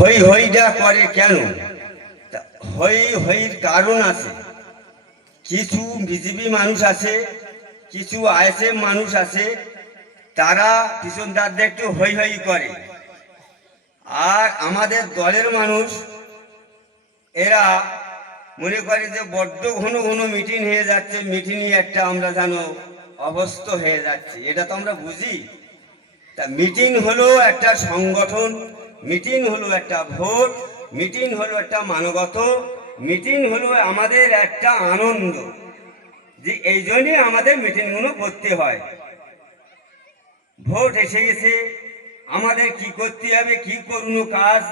হই হইটা করে কেন? হই হইর কারণ আছে। কিছু বিজেপি মানুষ আছে, কিছু আইএসএফ মানুষ আছে, তারা পিছনদারদের একটু হই হই করে। আর আমাদের দলের মানুষ এরা মনে করে যে বড্ড ঘন ঘন মিটিং হয়ে যাচ্ছে, মিটিংই একটা আমরা জানো অবস্থা হয়ে যাচ্ছে, এটা তো আমরা বুঝি। তা মিটিং হলো একটা সংগঠন, মিটিং হলো একটা ভোট, মিটিং হলো একটা মানবত, মিটিং হলো আমাদের একটা আনন্দ, যে এই জন্যে আমাদের মিটিংগুলো করতে হয়। ভোট এসে গেছে, আমাদের কি করতে হবে, কি করুন কাজ,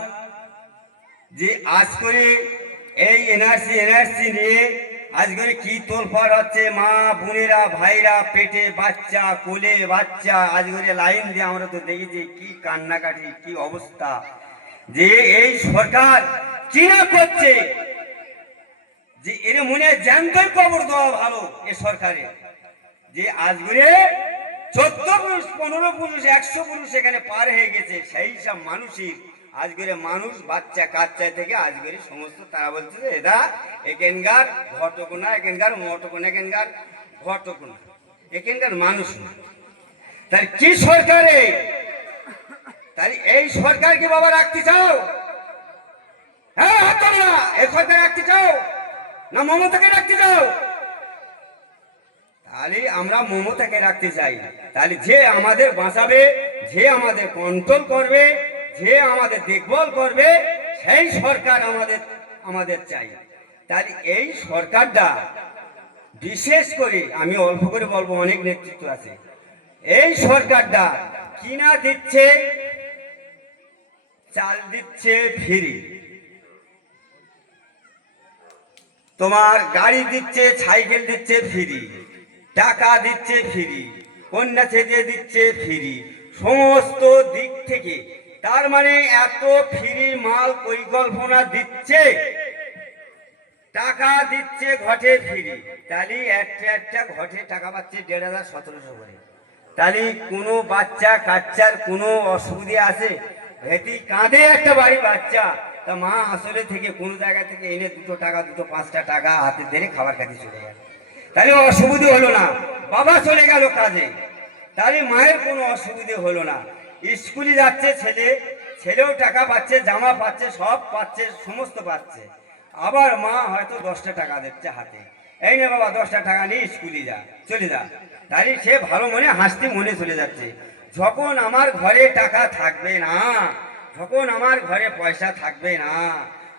যে আজ করে এই এনআরসি নিয়ে আজ করে কি তোলপাড় হচ্ছে, মা বোনেরা ভাইরা পেটে বাচ্চা, কোলে বাচ্চা, আজ করে লাইন দিয়ে আমরা তো দেখেছি কি কান্নাকাটি, কি অবস্থা, যে এই সরকার কি না করছে, যে এর মনে জ্যান্তই কবর দেওয়া ভালো এ সরকারে। যে আজ করে 14 পুরুষ 15 পুরুষ 100 পুরুষ এখানে পার হয়ে গেছে, সেই সব মানুষই আজ করে মানুষ বাচ্চা কাচ্চা থেকে আজ করে সমস্ত তারা বলছে যে এরা এখানকার ঘটকোনা, এখানকার মটকোনা, এখানকার ঘটকোনা, এখানকার মানুষ না। তার কি সরকারে, তাই এই সরকারকে বাবা রাখতে চাও? হ্যাঁ হাত না, এই সরকার রাখতে চাও না মমতাকে রাখতে চাও? তাহলে আমরা মমতাকে রাখতে চাই। তাহলে যে আমাদের বাঁচাবে, যে আমাদের কন্ট্রোল করবে, যে আমাদের দেখভাল করবে, সেই সরকার আমাদের চাই। তাহলে এই সরকারটা বিশেষ করে আমি অল্প করে বলবো, অনেক নেতৃত্ব আছে, এই সরকারটা কিনা দিচ্ছে, চাল দিচ্ছে ফ্রি, তোমার গাড়ি দিচ্ছে, সাইকেল দিচ্ছে ফ্রি, টাকা দিচ্ছে ফ্রি, কন্যা ছেড়ে দিচ্ছে ফ্রি, সমস্ত দিক থেকে। তার মানে এত ফ্রি মাল পরিকল্পনা দিচ্ছে, টাকা দিচ্ছে ঘটে ফ্রি। তাহলে একটা ঘটে টাকা পাচ্ছে 1,500-1,700 করে। তাহলে কোনো বাচ্চা কাচ্চার কোনো অসুবিধা আছে? ভেতি কাঁদে একটা বাড়ি বাচ্চা, তা মা আসলে থেকে কোনো জায়গা থেকে এনে 2 টাকা 2-5টা টাকা হাতে ধরে খাবার খাতে চলে গেল, তাহলে অসুবিধে হলো না। বাবা চলে গেল কাজে, তাহলে মায়ের কোনো অসুবিধে হলো না। স্কুলে যাচ্ছে ছেলে, ছেলেও টাকা পাচ্ছে, জামা পাচ্ছে, সব পাচ্ছে, সমস্ত পাচ্ছে। আবার মা হয়তো 10টা টাকা দিচ্ছে হাতে, এই নে বাবা 10টা টাকা নিয়ে স্কুলে যা, চলে যা। তাহলে সে ভালো মনে হাসতে মনে চলে যাচ্ছে। যখন আমার ঘরে টাকা থাকবে না, যখন আমার ঘরে পয়সা থাকবে না,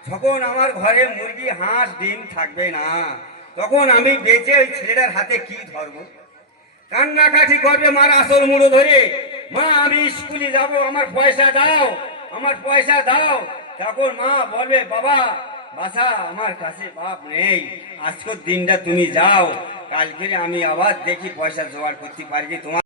যখন আমার ঘরে মুরগি হাঁস ডিম থাকবে না, তখন আমি বেঁচে ওই ছেলেটার হাতে কি ধরবো? কান্নাকাটি করবে মার আসল মুড়ো ধরে, মা আমি স্কুলে যাব, আমার পয়সা দাও, আমার পয়সা দাও। তখন মা বলবে বাবা বাছা আমার কাছে বাপ নেই, আজকের দিনটা তুমি যাও, কালকে আমি আবার দেখি পয়সা জোগাড় করতে পারি তোমার।